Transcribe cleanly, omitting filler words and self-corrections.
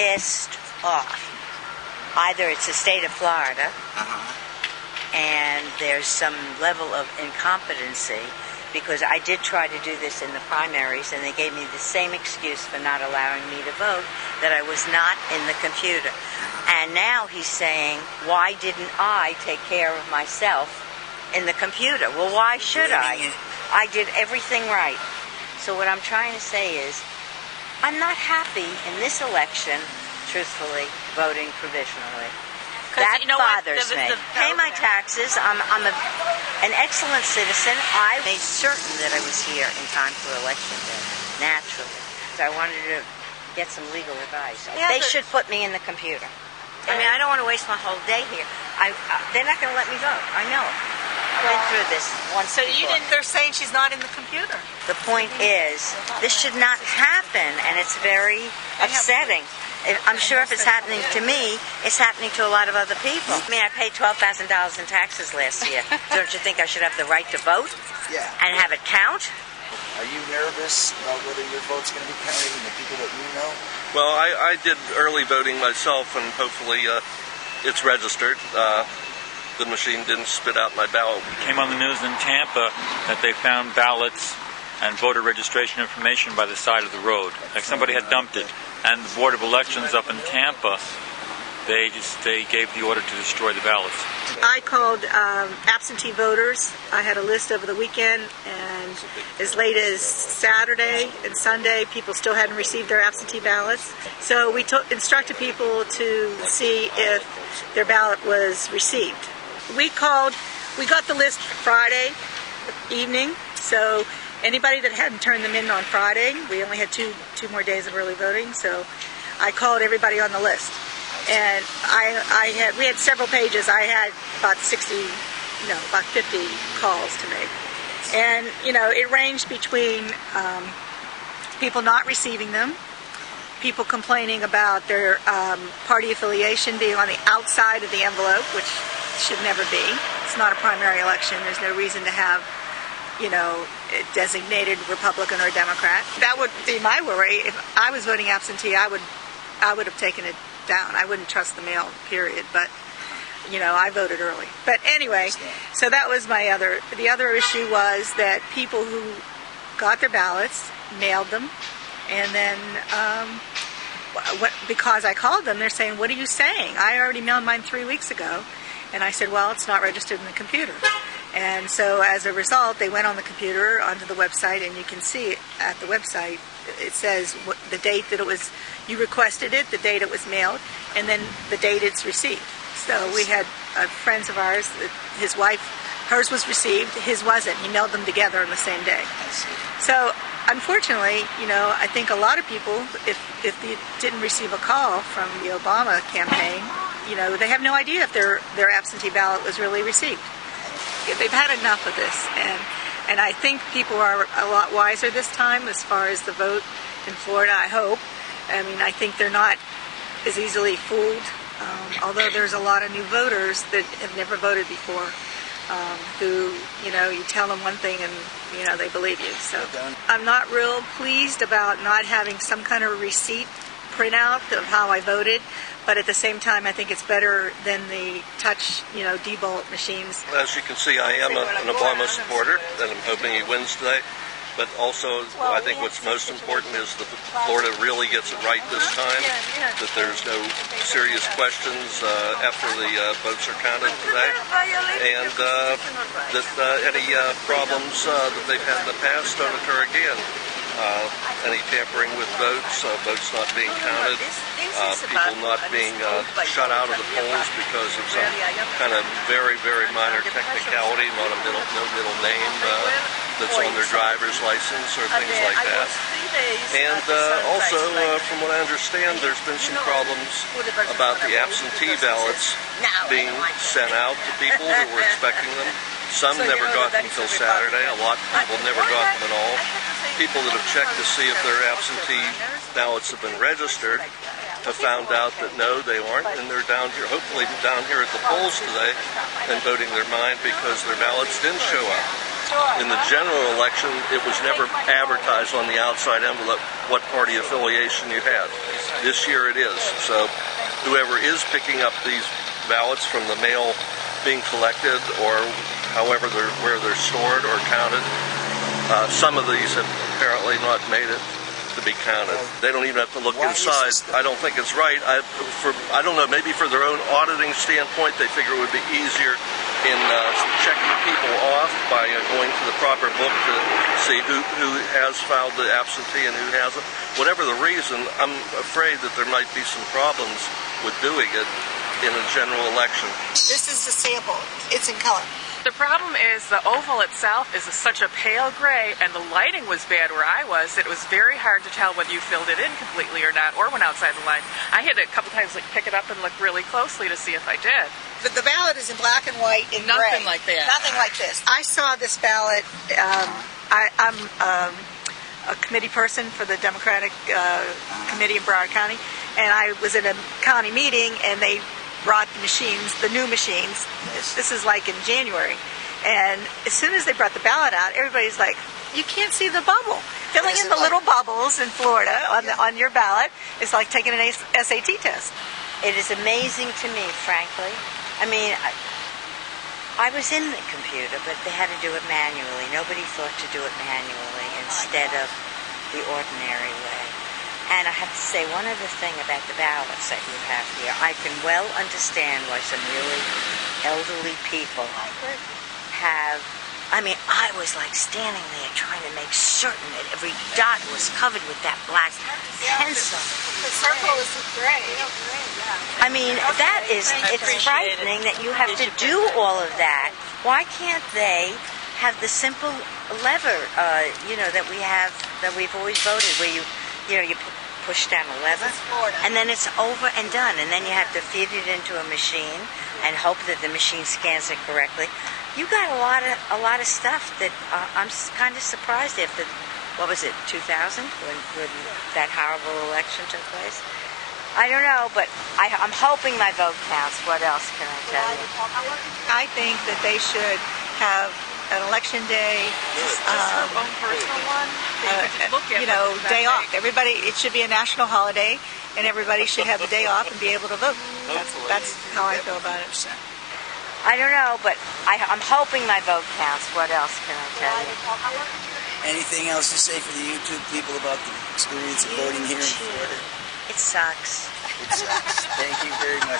pissed off. Either it's the state of Florida, and there's some level of incompetency, because I did try to do this in the primaries, and they gave me the same excuse for not allowing me to vote, that I was not in the computer. And now he's saying, why didn't I take care of myself in the computer? Well, why should I? I did everything right. So what I'm trying to say is, I'm not happy in this election, truthfully, voting provisionally. That bothers me. Pay my taxes. I'm an excellent citizen. I made certain that I was here in time for election day, naturally. So I wanted to get some legal advice. Yeah, they should put me in the computer. I mean, I don't want to waste my whole day here. They're not going to let me vote. I know it. I've been through this once before. They're saying she's not in the computer. The point is, this should not happen, and it's very upsetting. I'm sure if it's happening to me, it's happening to a lot of other people. I mean, I paid $12,000 in taxes last year. Don't you think I should have the right to vote? Yeah. And have it count? Are you nervous about whether your vote's going to be counted and the people that you know? Well, I did early voting myself, and hopefully it's registered. The machine didn't spit out my ballot. It came on the news in Tampa that they found ballots and voter registration information by the side of the road. Like somebody had dumped it. And the Board of Elections up in Tampa, they gave the order to destroy the ballots. I called absentee voters. I had a list over the weekend, and as late as Saturday and Sunday, people still hadn't received their absentee ballots. So we instructed people to see if their ballot was received. We got the list Friday evening, so anybody that hadn't turned them in on Friday, we only had two more days of early voting, so I called everybody on the list. And we had several pages. I had about 50 calls to make. And, it ranged between people not receiving them, people complaining about their party affiliation being on the outside of the envelope, which should never be. It's not a primary election. There's no reason to have designated Republican or Democrat. That would be my worry. If I was voting absentee, I would have taken it down. I wouldn't trust the mail, period. But, I voted early. But anyway, so that was the other issue was that people who got their ballots mailed them, and then because I called them, they're saying, what are you saying? I already mailed mine 3 weeks ago. And I said, well, it's not registered in the computer. And so as a result, they went on the computer, onto the website, and you can see at the website, it says the date that you requested it, the date it was mailed, and then the date it's received. So we had friends of ours, his wife, hers was received, his wasn't. He mailed them together on the same day. So unfortunately, I think a lot of people, if they didn't receive a call from the Obama campaign, they have no idea if their absentee ballot was really received. They've had enough of this, and I think people are a lot wiser this time as far as the vote in Florida, I hope. I mean, I think they're not as easily fooled, although there's a lot of new voters that have never voted before, who, you tell them one thing and, they believe you. So I'm not real pleased about not having some kind of receipt printout of how I voted. But at the same time, I think it's better than the touch, debolt machines. As you can see, I am an Obama supporter, and I'm hoping he wins today. But also, I think what's most important is that Florida really gets it right this time, that there's no serious questions after the votes are counted today, and that any problems that they've had in the past don't occur again. Any tampering with votes, votes not being counted, people not being shut out of the polls because of some kind of very, very minor technicality, not no middle name that's on their driver's license or things like that. And also, from what I understand, there's been some problems about the absentee ballots being sent out to people who were expecting them. Some never got them until Saturday. A lot of people never got them at all. People that have checked to see if their absentee ballots have been registered have found out that no, they aren't, and they're down here, hopefully down here at the polls today, and voting their mind because their ballots didn't show up. In the general election, it was never advertised on the outside envelope what party affiliation you had. This year it is. So whoever is picking up these ballots from the mail being collected, or however where they're stored or counted, some of these have apparently not made it to be counted. They don't even have to look inside. I don't think it's right. I don't know, maybe for their own auditing standpoint, they figure it would be easier in checking people off by going to the proper book to see who has filed the absentee and who hasn't. Whatever the reason, I'm afraid that there might be some problems with doing it in a general election. This is the sample. It's in color. The problem is the oval itself is such a pale gray, and the lighting was bad where I was that it was very hard to tell whether you filled it in completely or not, or went outside the line. I had to a couple times pick it up and look really closely to see if I did. But the ballot is in black and white and Nothing gray. like that. Nothing like this. I saw this ballot. I'm a committee person for the Democratic committee in Broward County, and I was at a county meeting, and they brought the machines, the new machines. This is like in January. And as soon as they brought the ballot out, everybody's like, you can't see the bubble. Filling in the little bubbles in Florida on your ballot is like taking an SAT test. It is amazing to me, frankly. I mean, I was in the computer, but they had to do it manually. Nobody thought to do it manually instead of the ordinary way. And I have to say, one other thing about the ballots that you have here, I can well understand why some really elderly people have, I mean, I was like standing there trying to make certain that every dot was covered with that black pencil. The circle is gray. I mean, it's frightening that you have to do all of that. Why can't they have the simple lever, that we have, that we've always voted, where you push down a lever, and then it's over and done, and then you have to feed it into a machine and hope that the machine scans it correctly. You got a lot of stuff that I'm kind of surprised after, what was it, 2000, when that horrible election took place? I don't know, but I'm hoping my vote counts. What else can I tell you? I think that they should have an election day, Just her own personal one. day off. Everybody, it should be a national holiday, and everybody should have the day off and be able to vote. That's how I feel about it. I don't know, but I'm hoping my vote counts. What else can I tell you? Anything else to say for the YouTube people about the experience of voting here in Florida? It sucks. It sucks. Thank you very much.